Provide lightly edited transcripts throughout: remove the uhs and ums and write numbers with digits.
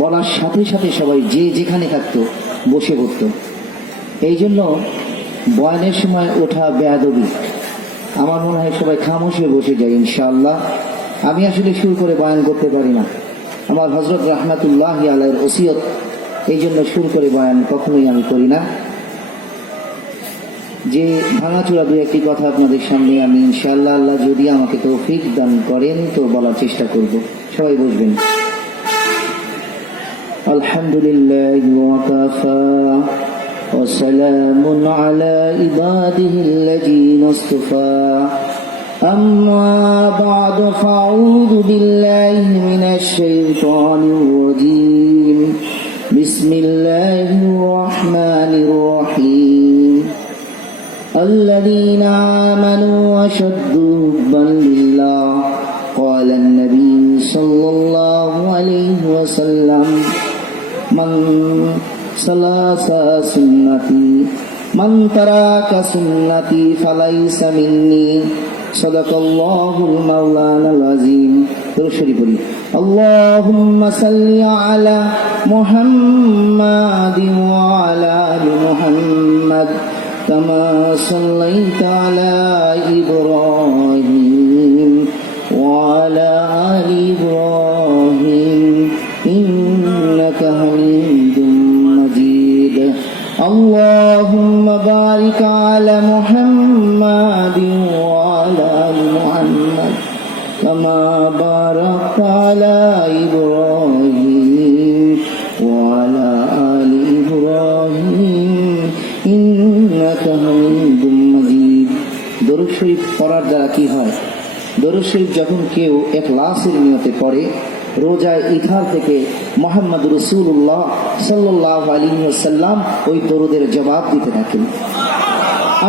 বলার সাথে সাথে সবাই যে যেখানে থাকতো বসে পড়তো। এই জন্য বয়ানের সময় ওঠা বেয়াদবি। আমার মনে হয় সবাই খামোশ হয়ে বসে যায় ইনশাআল্লাহ। আমি আসলে সুর করে বয়ান করতে পারি না। আমার হযরত রাহমাতুল্লাহি আলাইহির ওসিয়ত, এই জন্য সুর করে বয়ান কখনোই আমি করি না। যে ভাঙাচোরা দু একটি কথা আপনাদের সামনে আমি ইনশাআল্লাহ, আল্লাহ যদি আমাকে তৌফিক দান করেন তো বলার চেষ্টা করব। সবাই বসবেন। আলহামদুলিল্লাহি ওয়া কাফা ওয়া সালামুন আলা ইবাদিহিল্লাযীনা ইসতাফা আম্মা বা'দু ফাআউযু বিল্লাহি মিনাশ শাইতানির রাজীম বিসমিল্লাহির রাহমানির রাহিম الذين آمنوا أشد حبا لله قال النبي صلى الله عليه وسلم من سلس سنتي من ترك سنتي فليس مني صدق الله المولانا العظيم شريفري اللهم صل على محمد وعلى آل محمد كما صليت على إبراهيم وعلى آل إبراهيم إنك حميد مجيد اللهم بارك على محمد وعلى آل محمد كما باركت على إبراهيم وعلى آل إبراهيم ইন্নাকা হামিদুম মাজিদ। দরুদ শরীফ পড়ার দ্বারা কি হয়? দরুদ শরীফ যখন কেউ ইখলাসের নিয়তে পড়ে, রোজায় ইথার থেকে মুহাম্মদ রাসূলুল্লাহ সাল্লাল্লাহু আলাইহি ওয়াসাল্লাম ওই দরুদের জবাব দিতে থাকেন।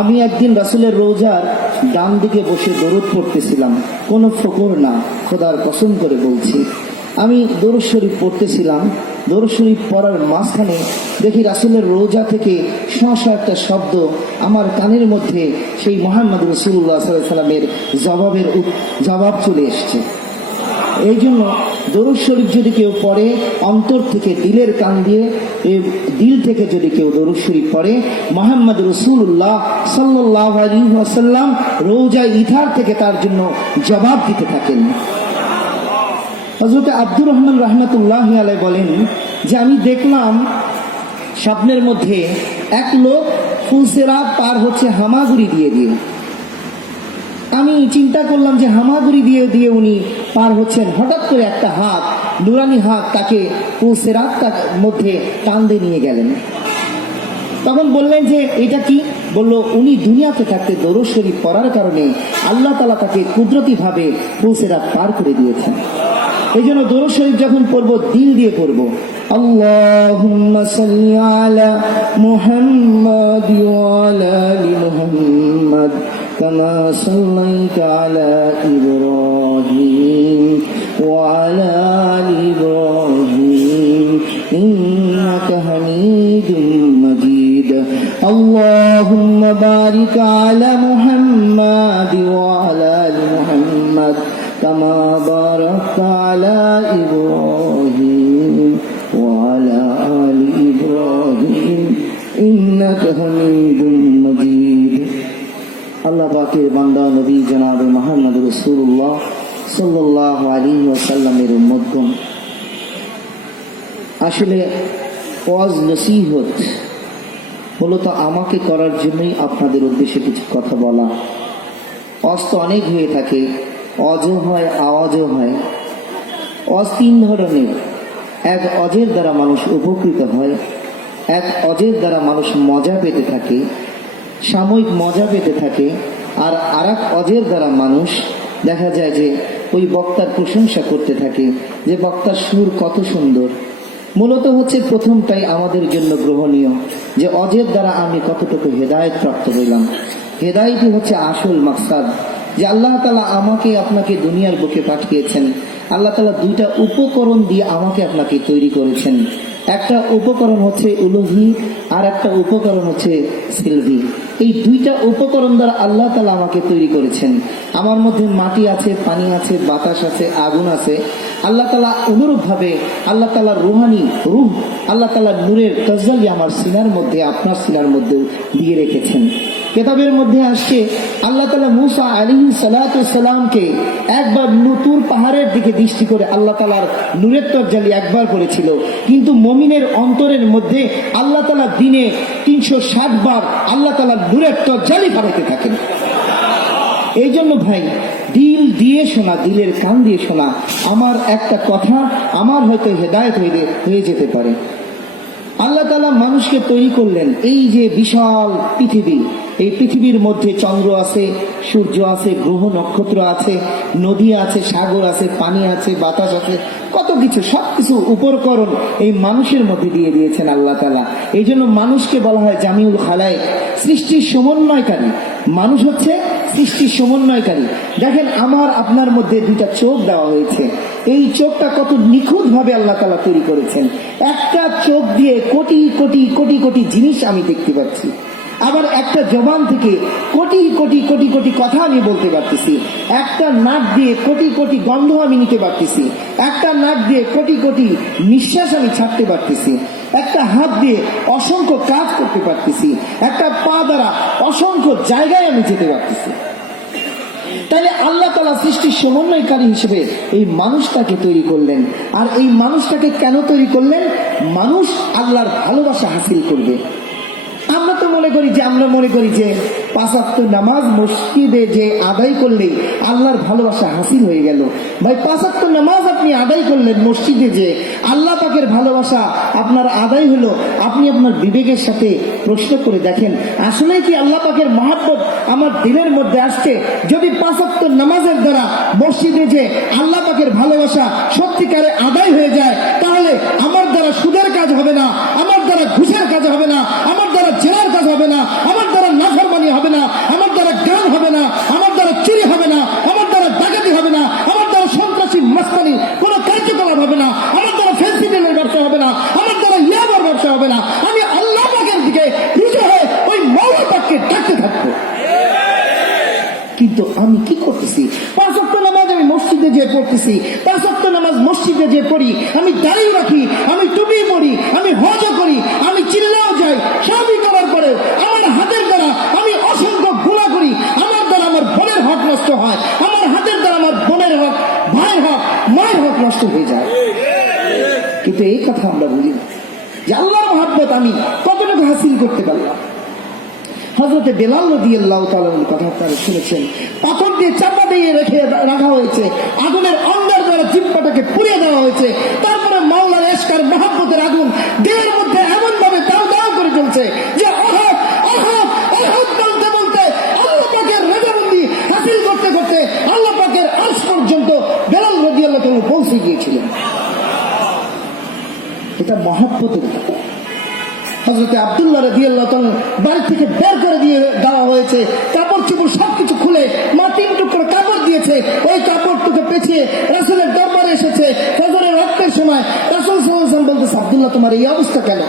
আমি একদিন রাসূলের রোজার ডান দিকে বসে দরুদ পড়তেছিলাম, কোনো ফকর না, খোদার কসম করে বলছি। আমি দরুদ শরীফ পড়তেছিলাম, দরুদ শরীফ পড়ার মাঝখানে দেখি রাসূলের রোজা থেকে শশা একটা শব্দ আমার কানের মধ্যে সেই মুহাম্মদ রাসূলুল্লাহ সাল্লাল্লাহু আলাইহি ওয়াসাল্লামের জবাব চলে এসছে। এই জন্য দরুদ শরীফ যদি কেউ পড়ে অন্তর থেকে, দিলের কান দিয়ে, দিল থেকে যদি কেউ দরুদ শরীফ পড়ে, মুহাম্মদ রাসূলুল্লাহ সাল্লাল্লাহু আলাইহি ওয়াসাল্লাম রোজা ইথার থেকে তার জন্য জবাব দিতে থাকেন। হযরত আব্দুর রহমান রাহমাতুল্লাহি আলাইহি বলেন যে আমি দেখলাম স্বপ্নের মধ্যে এক লোক ফুলসেরাত পার হচ্ছে হামাগুড়ি দিয়ে দিয়ে। আমি চিন্তা করলাম যে হামাগুড়ি দিয়ে দিয়ে উনি পার হচ্ছেন। হঠাৎ করে একটা হাত, নুরানি হাত, তাকে ফুলসেরাতের মধ্যে টান দিয়ে নিয়ে গেলেন। তখন বললেন যে এটা কি? বলল উনি দুনিয়াতে থাকতে দরুদ শরীফ পড়ার কারণে আল্লাহ তাআলা তাকে কুদরতি ভাবে ফুলসেরাত পার করে দিয়েছেন। এই জন্য দরুদ শরীফ যখন পড়বো দিল দিয়ে পড়বো। আল্লাহুম্মা সাল্লি আলা মুহাম্মাদ ওয়া আলা আলি মুহাম্মাদ কামা সাল্লাইতা আলা ইব্রাহিম ওয়া আলা আলি ইব্রাহিম ইন্নাকা হামিদুম মাজিদ আল্লাহুম্মা বারিক আলা মুহাম্মাদ ওয়া আলা আলি মুহাম্মাদ كما باركت على إبراهيم وعلى آل إبراهيم إنك حميد مجيد। আল্লাহ পাকের বান্দা নবী জনাব মুহাম্মদ রাসূলুল্লাহ সাল্লাল্লাহু আলাইহি ওয়াসাল্লামের উম্মতগণ, আসলে ওয়াজ নসিহত মূলত আমাকে করার জন্যই আপনাদের উদ্দেশ্যে কিছু কথা বলা। ওয়াজ তো অনেক হয়ে থাকে, অজও হয়, আওয়াজও হয়। অজ তিন ধরনের। এক অজের দ্বারা মানুষ উপকৃত হয়, এক অজের দ্বারা মানুষ মজা পেতে থাকে, সাময়িক মজা পেতে থাকে, আর আরেক অজের দ্বারা মানুষ দেখা যায় যে ওই বক্তার প্রশংসা করতে থাকে যে বক্তার সুর কত সুন্দর। মূলত হচ্ছে প্রথমটাই আমাদের জন্য গ্রহণীয়, যে অজের দ্বারা আমি কতটুকু হেদায়েত প্রাপ্ত হইলাম। হেদায়েতই হচ্ছে আসল মাকসাদ, যে আল্লাহ তাআলা আমাকে আপনাকে দুনিয়ার বুকে পাঠিয়েছেন। আল্লাহ তাআলা দুইটা উপকরণ দিয়ে আমাকে আপনাকে তৈরি করেছেন। একটা উপকরণ হচ্ছে উলুহি, আর একটা উপকরণ হচ্ছে সিলভি। এই দুইটা উপকরণ দ্বারা আল্লাহ তাআলা আমাকে তৈরি করেছেন। আমার মধ্যে মাটি আছে, পানি আছে, বাতাস আছে, আগুন আছে। আল্লাহ তাআলা অনুরূপ ভাবে আল্লাহ তাআলার রুহানি রূহ, আল্লাহ তাআলার নূরের তাজাল্লি আমার সিনার মধ্যে, আপনার সিনার মধ্যে দিয়ে রেখেছেন। কিতাবের মধ্যে আসছে আল্লাহ তাআলা মূসা আলাইহিস সালাতু সালামকে একবার নূর পাহাড়ের দিকে দৃষ্টি করে আল্লাহ তাআলার নূরের তাজাল্লি একবার করেছিল, কিন্তু মুমিনের অন্তরের মধ্যে আল্লাহ তাআলা দিনে 360 বার আল্লাহ তাআলার নূরের তাজাল্লি পাঠাতে থাকেন। এই জন্য ভাই, দিল দিয়ে শোনা, দিলের কান দিয়ে শোনা। আমার একটা কথা আমার হয়তো হেদায়েত হয়ে যেতে পারে। আল্লাহ তাআলা মানুষকে তৈরি করলেন, এই যে বিশাল পৃথিবী, এই পৃথিবীর মধ্যে চন্দ্র আছে, সূর্য আছে, গ্রহ নক্ষত্র আছে, নদী আছে, সাগর আছে, পানি আছে, বাতাস আছে, কত কিছু, সবকিছু উপকরণ এই মানুষের মধ্যে দিয়ে দিয়েছেন আল্লাহ তাআলা। এই জন্য মানুষকে বলা হয় জামিউল খালায়েক, সৃষ্টির সমন্বয়কারী। মানুষ হচ্ছে সৃষ্টির সমন্বয়কারী। দেখেন, আমার আপনার মধ্যে দুইটা চোখ দেওয়া হয়েছে। এই চোখটা কত নিখুঁত ভাবে আল্লাহ তাআলা তৈরি করেছেন। একটা চোখ দিয়ে কোটি কোটি কোটি কোটি জিনিস আমি দেখতে পাচ্ছি। আবার একটা জবান থেকে কোটি কোটি কোটি কোটি কথা আমি বলতে পারতেছি। একটা নাক দিয়ে কোটি কোটি গন্ধ আমি নিতে পারতেছি। একটা নাক দিয়ে কোটি কোটি নিঃশ্বাস আমি ছাড়তে পারতেছি। একটা হাত দিয়ে অসংখ্য কাজ করতে পারতেছি। একটা পা দ্বারা অসংখ্য জায়গায় আমি যেতে পারতেছি। তাহলে আল্লাহ তাআলা সৃষ্টির সমন্বয়কারী হিসেবে এই মানুষটাকে তৈরি করলেন। আর এই মানুষটাকে কেন তৈরি করলেন? মানুষ আল্লাহর ভালোবাসা হাসিল করবে। আমরা মনে করি যে 5 ওয়াক্ত নামাজ মসজিদে যে আদায় করলে আল্লাহর ভালোবাসা হাসিল হয়ে গেল। ভাই, 5 ওয়াক্ত নামাজ আপনি আদায় করলেন মসজিদে, যে আল্লাহ পাকের ভালোবাসা আপনার আদায় হলো। আপনি আপনার বিবেকের সাথে প্রশ্ন করে দেখেন, আসলে কি আল্লাহ পাকের মহব্বত আমার দিলের মধ্যে আসছে? যদি 5 ওয়াক্ত নামাজের দ্বারা মসজিদে যে আল্লাহ পাকের ভালোবাসা সত্যিকারে আদায় হয়ে যায়, তাহলে আমার দ্বারা সুদের কাজ হবে না, আমার দ্বারা ঘুষের কাজ হবে না, আমার দ্বারা জেনার কাজ হবে না, আমার দ্বারা নাফরমানি হবে না, আমার দ্বারা গান হবে না, আমার দ্বারা চুরি হবে না, আমার দ্বারা ডাকাতি হবে না, আমার দ্বারা সন্ত্রাসী মাস্তানি কোনো কার্যকলাপ হবে না, আমার দ্বারা ফেন্সিডিলের ব্যবসা হবে না, আমার দ্বারা ইয়াবার ব্যবসা হবে না। আমি আল্লাহ পাকের দিকে রুজু হয়ে ওই মাওলা পাককে ডাকতে থাকবো। কিন্তু আমি কি করতেছি? 5 ওয়াক্ত নামাজ আমি মসজিদে যে পড়তেছি, 5 ওয়াক্ত নামাজ মসজিদে যে পড়ি, আমি দাড়ি রাখি, আমি টুপি পড়ি, আমি হজও করি, আমি চিল্লাও যাই, সবই করার পরে আমার হাতের দ্বারা আমি অসংখ্য গুনাহ করি। আমার দ্বারা আমার বোনের হক নষ্ট হয়, আমার হাতের দ্বারা আমার বোনের হক, ভাইয়ের হক, মায়ের হক নষ্ট হয়ে যায়। কিন্তু এই কথা আমরা বলি না যে আল্লাহর মহব্বত আমি কতটুকু হাসিল করতে পারলাম। হযরতে বেলাল রাদিয়াল্লাহু তাআলা কথা আপনারা শুনেছেন, পাথর দিয়ে চাপা দিয়ে রাখা হয়েছে, আগুনের অঙ্গার দ্বারা জিহ্বাটাকে পুড়িয়ে দেওয়া হয়েছে। তারপরে মাওলার ইশকার মহব্বতের আগুন দেহের মধ্যে এমন ভাবে দাও দাও করে চলছে যে আহাদ আহাদ আহাদ বলতে বলতে আল্লাহ পাকের রেজামন্দি হাসিল করতে করতে আল্লাহ পাকের আরশ পর্যন্ত বেলাল রাদিয়াল্লাহু তাআলা পৌঁছে গিয়েছিলেন। এটা মহব্বতের কথা। হযরতে আব্দুল্লাহ রাদিয়াল্লাহু তাআলা বাড়ি থেকে বের করে দিয়ে দেওয়া হয়েছে, কাপড় চোপড় সবকিছু খুলে মা 3 টুকরো কাপড় দিয়েছে। ওই কাপড়টুকু পেঁচিয়ে রাসূলের দরবারে এসেছে। ফজরের ওয়াক্তের সময় রাসূল সাল্লাল্লাহু আলাইহি ওয়াসাল্লাম বলতেছে, আব্দুল্লাহ তোমার এই অবস্থা কেন?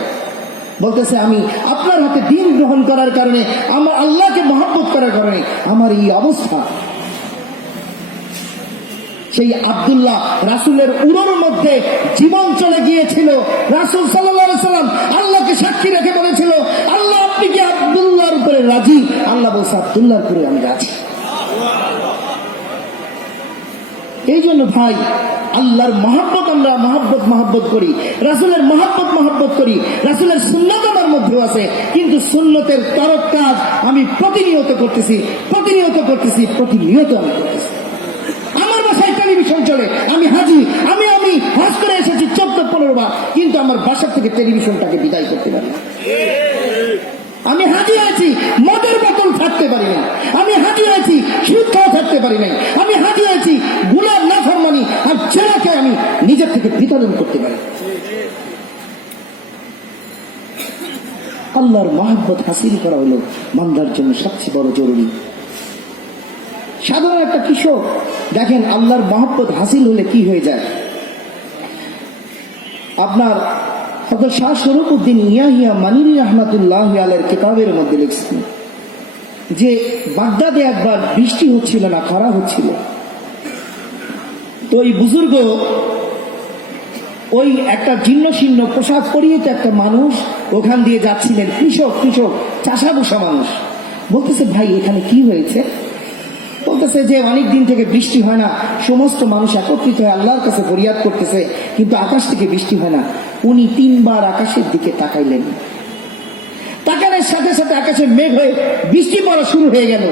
বলতেছে, আমি আপনার হাতে দ্বীন গ্রহণ করার কারণে, আমার আল্লাহকে মহব্বত করার কারণে আমার এই অবস্থা। সেই আব্দুল্লাহ রাসূলের উরুর মধ্যে জীবন চলে গিয়েছিল। রাসূল সাল্লাল্লাহু আলাইহি ওয়াসাল্লাম আল্লাহকে সাক্ষী রেখে বলেছিল, আল্লাহ আপনি কি আব্দুল্লাহর উপরে রাজি? আল্লাহ বলছে, আব্দুল্লাহর উপরে আমি রাজি। এই জন্য ভাই, আল্লাহর মহব্বত আমরা মহব্বত করি, রাসূলের মহব্বত করি, রাসূলের সুন্নাত আমার মধ্যেও আছে। কিন্তু সুন্নতের তরফ কাজ আমি প্রতিনিয়ত করতেছি। আমার বাসায় টেলিভিশন চলে, আমি হাজি, আমি হজ করে এসেছি 14-15 বার, কিন্তু আমার বাসা থেকে টেলিভিশনটাকে বিদায় করতে পারি না। আমি হাজি হয়েছি, মদের বোতল থাকতে পারি নাই। আমি হাজি হয়েছি, সুদ খাওয়া থাকতে পারি নাই। আমি হাজি হয়েছি, গুনাহ নাফরমানি আর জেনাকে আমি নিজের থেকে বিতরণ করতে পারি। আল্লাহর মহব্বত হাসিল করা হলো বান্দার জন্য সবচেয়ে বড় জরুরি। সাধারণ একটা কৃষক দেখেন, আল্লাহর মহব্বত হাসিল হলে কি হয়ে যায়। আপনার হযরত শাহ শরফুদ্দিন ইয়াহিয়া মানিনী রহমাতুল্লাহ আলাইহির কিতাবের মধ্যে লিখছেন যে বাগদাদে একবার বৃষ্টি হচ্ছিল না, খরা হচ্ছিল। তো ওই বুজুর্গ ওই একটা জীর্ণ শীর্ণ পোশাক পরিয়ে তো একটা মানুষ ওখান দিয়ে যাচ্ছিলেন, কৃষক চাষাবুষা মানুষ। বলতেছে, ভাই এখানে কি হয়েছে? বলতেছে যে অনেক দিন থেকে বৃষ্টি হয় না, সমস্ত মানুষ একত্রিত হয়ে আল্লাহর কাছে ফরিয়াদ করতেছে, কিন্তু আকাশ থেকে বৃষ্টি হয় না। উনি 3 বার আকাশের দিকে তাকাইলেন, তাকানোর সাথে সাথে আকাশে মেঘ হয়ে বৃষ্টি পড়া শুরু হয়ে গেল।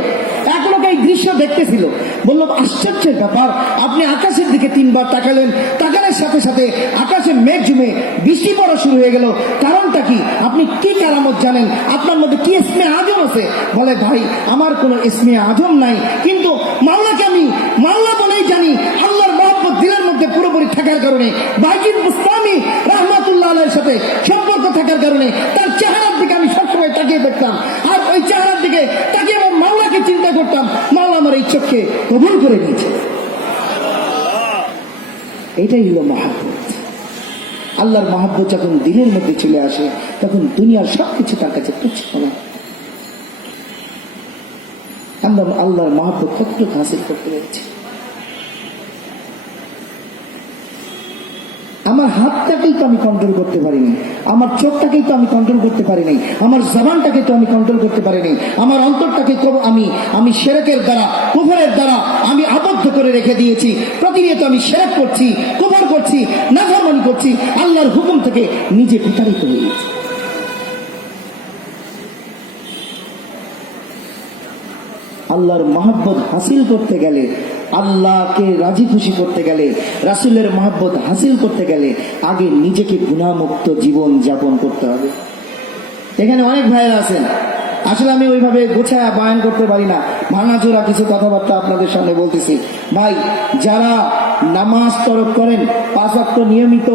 এক লোক এই দৃশ্য দেখতেছিল, বলল আশ্চর্যের ব্যাপার, আপনি আকাশের দিকে 3 বার তাকালেন, তাকানোর সাথে সাথে আকাশে মেঘ জমে বৃষ্টি পড়া শুরু হয়ে গেল, কারণটা কি? আপনি কি কারামত জানেন? আপনার মধ্যে কি ইসমে আজম আছে? বলে, ভাই আমার কোনো ইসমে আজম নাই, কিন্তু মাওলাকে আমি মাওলা বলেই জানি। আল্লাহর মহব্বত দিলের মধ্যে পুরোপুরি থাকার কারণে, বাইজিদ বুস্তামি রাহমাতুল্লাহ আলাইহির সাথে সম্পর্ক থাকার কারণে তার চেহারার দিকে আমি সবসময় তাকিয়ে দেখতাম, আর ওই চেহারার দিকে তাকিয়ে আমার মাওলাকে চিন্তা করতাম। মাওলা আমার এই চোখকে কবুল করে নিয়েছে। এটাই হলো মহব্বত। আল্লাহর মহব্বত যখন দিলের মধ্যে চলে আসে, তখন দুনিয়ার সবকিছু তার কাছে তুচ্ছ হয়। আমরা আল্লাহর মহব্বত কতটুকু হাসিল করতে পেরেছি? আমার হাতটাকেই তো আমি কন্ট্রোল করতে পারিনি, আমার চোখটাকেই তো আমি কন্ট্রোল করতে পারিনি, আমার জবানটাকে তো আমি কন্ট্রোল করতে পারিনি, আমার অন্তরটাকে তো আমি শিরকের দ্বারা, কুফরের দ্বারা আমি আবদ্ধ করে রেখে দিয়েছি। প্রতিনিয়ত আমি শিরক করছি, কুফর করছি, নাফরমানি করছি, আল্লাহর হুকুম থেকে নিজে বিতাড়িত হয়ে গেছি। আল্লাহর মহব্বত হাসিল করতে গেলে, আল্লাহকে রাজি খুশি করতে গেলে, রাসূলের মহব্বত হাসিল করতে গেলে আগে নিজেকে গুনাহমুক্ত জীবন যাপন করতে হবে। এখানে অনেক ভাইরা আছেন, আসলে আমি ওইভাবে গোছায়া বয়ান করতে পারি না, ভাঙাচোরা কিছু কথাবার্তা আপনাদের সামনে বলতেছি। ভাই, যারা নামাজ তরক করেন, 5 ওয়াক্ত নিয়মিত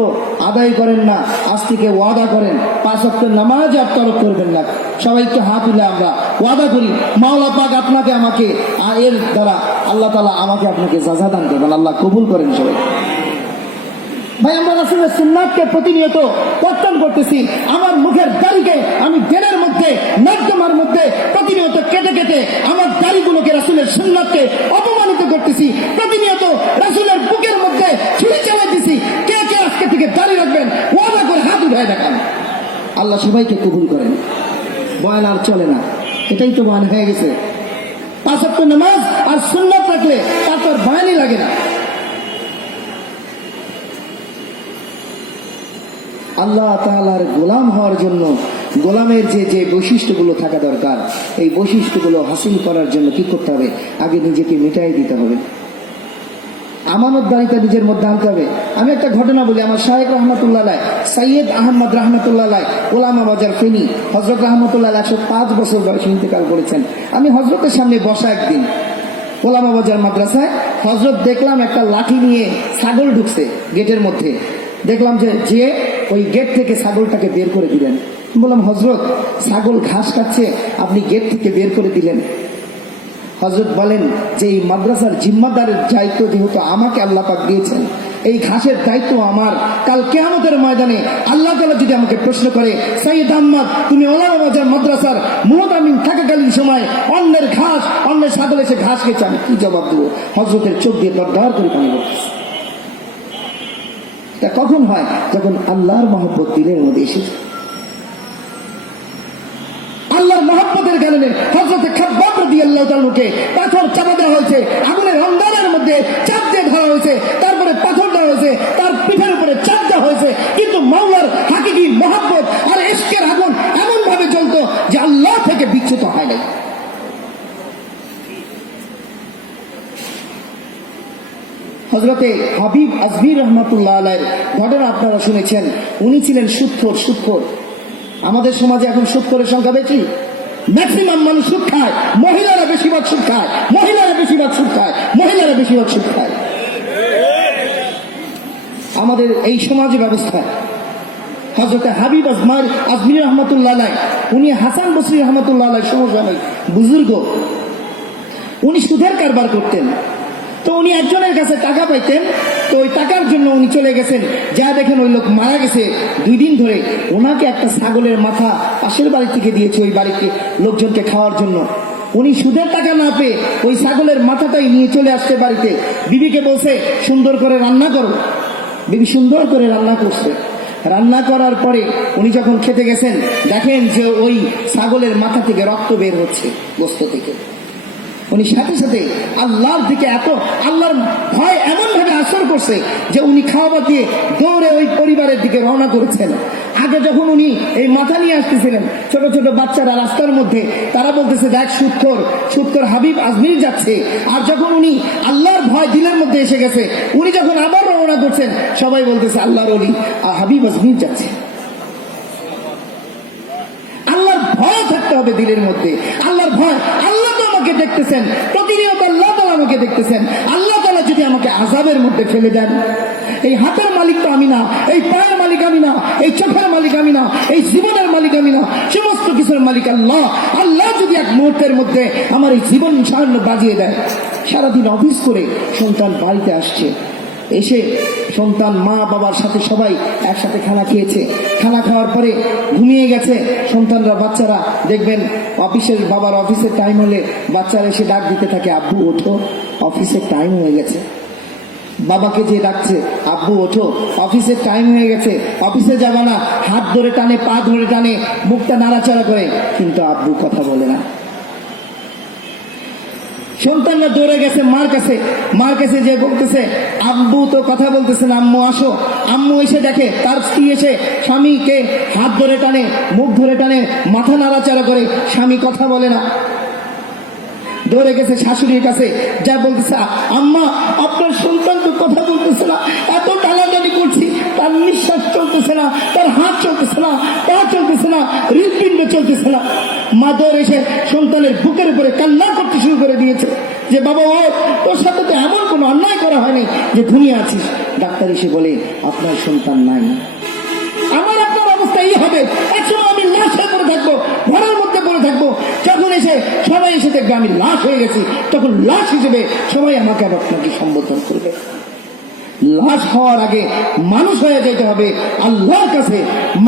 আদায় করেন না, আজ থেকে ওয়াদা করেন 5 ওয়াক্ত নামাজ আর তরক করবেন না। সবাই একটু হাত তুলে আমরা ওয়াদা করি, মাওলা পাক আপনাকে আমাকে এর দ্বারা আল্লাহ তাআলা আমাকে আপনাকে যাজা দান করবেন, আল্লাহ কবুল করেন সবাই। ভাই, আমরা রাসূলের সুন্নাতকে প্রতিনিয়ত কর্তন করতেছি। আমার মুখের দাড়িকে আমি জেলের মধ্যে, নর্দমার মধ্যে প্রতিনিয়ত কেটে কেটে আমার দাড়িগুলোকে রাসূলের সুন্নাতকে অপমানিত করতেছি। প্রতিনিয়ত রাসূলের বুকের মধ্যে ছুরি চালাইতেছি। কে কে আজকে থেকে দাড়ি রাখবেন? ওয়াদা করে হাত উঠায় দেখান। আল্লাহ সবাইকে কবুল করেন। বয়ান আর চলে না, এটাই তো বয়ান হয়ে গেছে। 5 ওয়াক্ত নামাজ আর সুন্নাত রাখলে তারপর বয়ানই লাগে না। আল্লাহ তাআলার গোলাম হওয়ার জন্য গোলামের যে বৈশিষ্ট্যগুলো থাকা দরকার, এই বৈশিষ্ট্যগুলো হাসিল করার জন্য কি করতে হবে? আগে নিজেকে মিটাই দিতে হবে, আমানতদারিতা নিজের মধ্যে আনতে হবে। আমি একটা ঘটনা বলি, আমার শায়েখ রহমাতুল্লাহ আলাইহ, সৈয়দ আহমদ রহমাতুল্লাহ আলাইহ, ওলামা বাজার ফেনী, হযরত রহমাতুল্লাহ আলাইহ 105 বছর বয়সে ইন্তেকাল করেছেন। আমি হযরতের সামনে বসা একদিন ওলামা বাজার মাদ্রাসায়, হযরত দেখলাম একটা লাঠি নিয়ে ছাগল ঢুকছে গেটের মধ্যে। দেখলাম যে ওই গেট থেকে ছাগলটাকে বের করে দিলেন। বললাম, হযরত ছাগল ঘাস খাচ্ছে, আপনি গেট থেকে বের করে দিলেন। হযরত বলেন যে এই মাদ্রাসার জিম্মাদারের দায়িত্ব যেহেতু আমাকে আল্লাহ পাক দিয়েছেন, এই ঘাসের দায়িত্ব আমার। কাল কিয়ামতের ময়দানে আল্লাহ তাআলা যদি আমাকে প্রশ্ন করে, সৈয়দ আহমদ তুমি ওলামা বাজার মাদ্রাসার মুহতামিম থাকাকালীন সময় অন্যের ঘাস, অন্যের ছাগল এসে ঘাস খেয়েছে, আমি কি জবাব দেবো? হযরতের চোখ দিয়ে দরদর করে পানি পড়তেছে। তা কখন হয়? যখন আল্লাহর মহব্বত দিলের মধ্যে এসেছে। আল্লাহর মহব্বতের কারণে হযরত খাব্বাব রাদিয়াল্লাহু তাআলাকে পাথর চাপা দেওয়া হয়েছে, আগুনের অন্ধকারের মধ্যে চাপ দিয়ে ধরা হয়েছে, তারপরে পাথর দেওয়া হয়েছে, তার পিঠের উপরে চাপ দেওয়া হয়েছে, কিন্তু মাওলার হাকিকি মহব্বত আর ইশকের আগুন এমন ভাবে জ্বলত যে আল্লাহ থেকে বিচ্যুত হয় নাই। হযরতে হাবিব আজমি রহমাতুল্লাহ আলাইহির ঘটনা আপনারা শুনেছেন। উনি ছিলেন সুদখোর। আমাদের সমাজে এখন সুদখোরের সংখ্যা বেশি, ম্যাক্সিমাম মানুষ সুদ খায়, মহিলারা বেশিরভাগ সুদ খায়, আমাদের এই সমাজ ব্যবস্থা। হযরতে হাবিব আজমি রহমাতুল্লাহ আলাইহি, উনি হাসান বসরি রহমাতুল্লাহ আলাইহির সমসাময়িক বুজুর্গ। উনি সুদের কারবার করতেন। তো উনি একজনের কাছে টাকা পাইতেন, তো ওই টাকার জন্য উনি চলে গেছেন, যা দেখেন ওই লোক মারা গেছে 2 দিন ধরে। ওনাকে একটা ছাগলের মাথা পাশের বাড়ি থেকে দিয়েছে ওই বাড়িতে লোকজনকে খাওয়ার জন্য। উনি সুদের টাকা না পেয়ে ওই ছাগলের মাথাটাই নিয়ে চলে আসছে বাড়িতে। বিবিকে বলছে সুন্দর করে রান্না করো। বিবি সুন্দর করে রান্না করছে। রান্না করার পরে উনি যখন খেতে গেছেন, দেখেন যে ওই ছাগলের মাথা থেকে রক্ত বের হচ্ছে গোস্ত থেকে। উনি সাথে সাথে আল্লাহর দিকে আল্লাহর ভয় এমন ভাবে আসর করছে যে উনি খাওয়া দিয়ে দৌড়ে ওই পরিবারের দিকে রওনা করেছেন। আগে যখন উনি এই মাথা নিয়ে আসতেছিলেন, ছোট ছোট বাচ্চারা রাস্তার মধ্যে তারা বলতেছে দেখ সুৎখর হাবিব আজমির যাচ্ছে। আর যখন উনি আল্লাহর ভয় দিলের মধ্যে এসে গেছে, উনি যখন আবার রওনা করছেন, সবাই বলতেছে আল্লাহর ওলি হাবিব আজমির যাচ্ছে। আল্লাহর ভয় থাকতে হবে দিলের মধ্যে। আল্লাহর ভয়, আল্লাহ তো আমাকে দেখতেছেন প্রতিনিয়ত, আল্লাহ তাআলা আমাকে দেখতেছেন। আল্লাহ তাআলা যদি আমাকে আযাবের মধ্যে ফেলে দেন, এই হাতের মালিক তো আমি না, এই পায়ের মালিক আমি না, এই চোখের মালিক আমি না, এই জীবনের মালিক আমি না, সমস্ত কিছুর মালিক আল্লাহ। আল্লাহ যদি এক মুহূর্তের মধ্যে আমার এই জীবন সামান্য বাজিয়ে দেয়। সারাদিন অফিস করে সন্তান বাড়িতে আসছে, এসে সন্তান মা বাবার সাথে সবাই একসাথে খানা খেয়েছে। খানা খাওয়ার পরে ঘুমিয়ে গেছে সন্তানরা, বাচ্চারা দেখবেন বাবার অফিসের টাইম হলে বাচ্চারা এসে ডাক দিতে থাকে, আব্বু ওঠো, অফিসের টাইম হয়ে গেছে। বাবাকে যে ডাকছে, আব্বু ওঠো, অফিসের টাইম হয়ে গেছে, অফিসে যাবা না, হাত ধরে টানে, পা ধরে টানে, মুখটা নাড়াচাড়া করে, কিন্তু আব্বু কথা বলে না। সন্তানরা দৌড়ে গেছে মার কাছে যে বলতেছে আব্বু তো কথা বলতেছে না, আম্মু আসো। আম্মু এসে দেখে তার স্ত্রী এসে স্বামীকে হাত ধরে টানে, মুখ ধরে টানে, মাথা নাড়াচাড়া করে, স্বামী কথা বলে না। দৌড়ে গেছে শাশুড়ির কাছে, যা বলতেছে আম্মা আপনার সন্তান তো কথা বলতেছে না, এত টানাটানি করছি, তার নিঃশ্বাস চলতেছে না, তার হাত চলতেছে না, পা চলতেছে না, হৃৎপিণ্ড চলতেছে না। মা দৌড়ে এসে সন্তানের বুকের উপরে কান্না করতে শুরু করে দিয়েছে যে বাবা তোর সাথে তো এমন কোনো অন্যায় করা হয়নি যে ঘুমিয়ে আছিস। ডাক্তার এসে বলে আপনার সন্তান নাই। আমার আপনার অবস্থা এই হবে, একসময় আমি লাশ হয়ে পড়ে থাকবো, ঘরের মধ্যে পড়ে থাকবো। যখন এসে সবাই এসে দেখবে আমি লাশ হয়ে গেছি, তখন লাশ হিসেবে সবাই আমাকে আবার আপনাকে সম্বোধন করবে। লাশ হওয়ার আগে মানুষ হয়ে যেতে হবে আল্লাহর কাছে,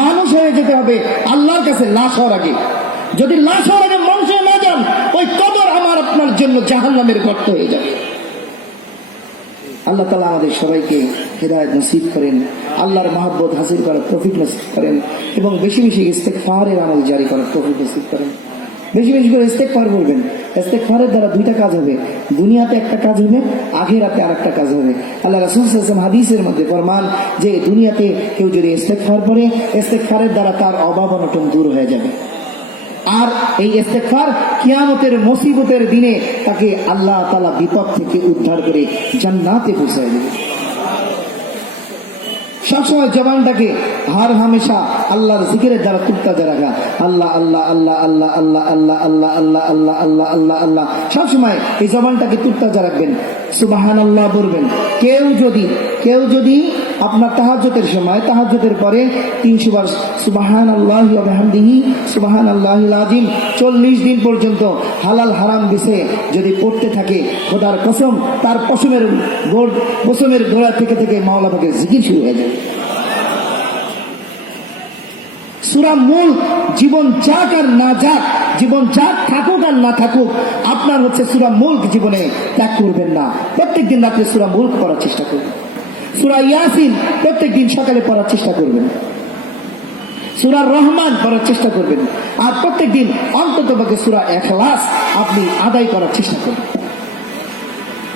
মানুষ হয়ে যেতে হবে আল্লাহর কাছে লাশ হওয়ার আগে। যদি লাশ হওয়ার আগে মানুষ হয়ে না যান, ওই কবর আমার আপনার জন্য জাহান্নামের গর্ত হয়ে যাবে। আল্লাহ তাআলা আমাদের সবাইকে হেদায়েত নসিব করেন, আল্লাহর মহব্বত হাসিল করার তৌফিক নসিব করেন, এবং বেশি বেশি ইস্তেগফারের আমল জারি করার তৌফিক নসিব করেন। বেশি বেশি করে ইস্তেগফার করবেন। ইস্তেগফারের দ্বারা 2টা কাজ হবে, দুনিয়াতে একটা কাজ হবে, আখিরাতে আরেকটা কাজ হবে। আল্লাহ রাসূল সাল্লাল্লাহু আলাইহি ওয়াসাল্লাম হাদিসের মধ্যে ফরমান যে দুনিয়াতে কেউ যদি ইস্তেগফার করে, ইস্তেগফারের দ্বারা তার অভাব অনটন দূর হয়ে যাবে। আর এই ইস্তেগফার কিয়ামতের মুসিবতের দিনে তাকে আল্লাহ তাআলা বিপদ থেকে উদ্ধার করে জান্নাতে পৌঁছায় দেবে। সবসময় জবানটাকে হার হামেশা আল্লাহর জিকিরের দ্বারা তুলতাজা রাখা। আল্লাহ আল্লাহ আল্লাহ আল্লাহ আল্লাহ আল্লাহ আল্লাহ আল্লাহ আল্লাহ আল্লাহ আল্লাহ আল্লাহ, সবসময় এই জবানটাকে তুলতাজা রাখবেন, সুবহানাল্লাহ বলবেন। কেউ যদি আপনার তাহাজ্জুদের সময়, তাহাজ্জুদের পরে 300 বার সুবহানাল্লাহি ওয়া বিহামদিহি সুবহানাল্লাহিল আযীম 40 দিন পর্যন্ত হালাল হারাম বেছে যদি পড়তে থাকে, খোদার কসম তার পশমের গোড়া থেকে মাওলা পাকের জিকির শুরু হয়ে যায়। সূরা মুলক, জীবন যাক আর না যাক, জীবন যাক থাকুক আর না থাকুক, আপনার হচ্ছে সূরা মুলক জীবনে ত্যাগ করবেন না। প্রত্যেকদিন রাতে সূরা মুলক পড়ার চেষ্টা করবেন। সূরা ইয়াসিন প্রত্যেকদিন সকালে পড়ার চেষ্টা করবেন। সূরা রহমান পড়ার চেষ্টা করবেন। আর প্রত্যেকদিন অন্ততপক্ষে সূরা ইখলাস আপনি আদায় করার চেষ্টা করবেন।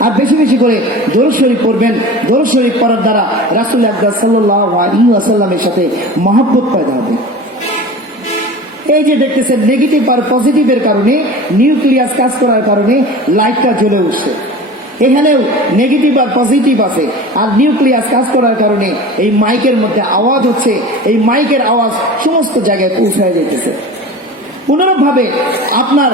আর বেশি বেশি করে দরুদ শরীফ পড়বেন। দরুদ শরীফ পড়ার দ্বারা রাসূল আকরাম সাল্লাল্লাহু আলাইহি ওয়াসাল্লামের সাথে মহব্বত পয়দা হবে। এই যে দেখতেছেন নেগেটিভ আর পজিটিভের কারণে, নিউক্লিয়াস কাজ করার কারণে লাইটটা জ্বলে উঠছে। এখানেও নেগেটিভ আর পজিটিভ আছে, আর নিউক্লিয়াস কাজ করার কারণে এই মাইকের মধ্যে আওয়াজ হচ্ছে, এই মাইকের আওয়াজ সমস্ত জায়গায় পৌঁছায় যেতেছে। অনুরূপ ভাবে আপনার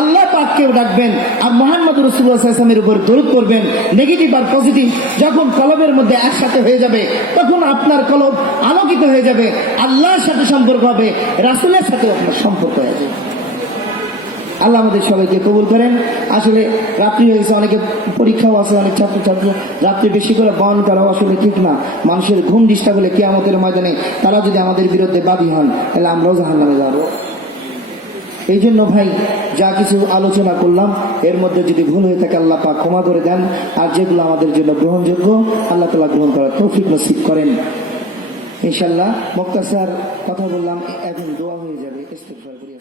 আল্লাহ পাককেও ডাকবেন আর মুহাম্মদ রাসূলুল্লাহ সাল্লাল্লাহু আলাইহি ওয়াসাল্লামের উপর দরুদ পড়বেন। নেগেটিভ আর পজিটিভ যখন কলবের মধ্যে একসাথে হয়ে যাবে, তখন আপনার কলব আলোকিত হয়ে যাবে, আল্লাহর সাথে সম্পর্ক হবে, রাসূলের সাথে আপনার সম্পর্ক হয়ে যাবে। আল্লাহ আমাদের সবাইকে কবুল করেন। আসলে রাত্রি হয়ে গেছে, অনেকে পরীক্ষাও আছে, অনেক ছাত্রছাত্রী রাত্রি বেশি করে বহন করাও আসলে ঠিক না। মানুষের ঘুম ডিস্টার্ব হলে কিয়ামতের ময়দানে তারা যদি আমাদের বিরুদ্ধে বাদী হন, তাহলে আমরাও জাহান্নামে যাবো। এই জন্য ভাই, যা কিছু আলোচনা করলাম এর মধ্যে যদি ভুল হয়ে থাকে আল্লাহ পাক ক্ষমা করে দেন, আর যেগুলো আমাদের জন্য গ্রহণযোগ্য আল্লাহ তাআলা গ্রহণ করার তৌফিক নসিব করেন। ইনশাআল্লাহ মুক্তাসার কথা বললাম, এখন দোয়া হয়ে যাবে। ইস্তিগফার করি।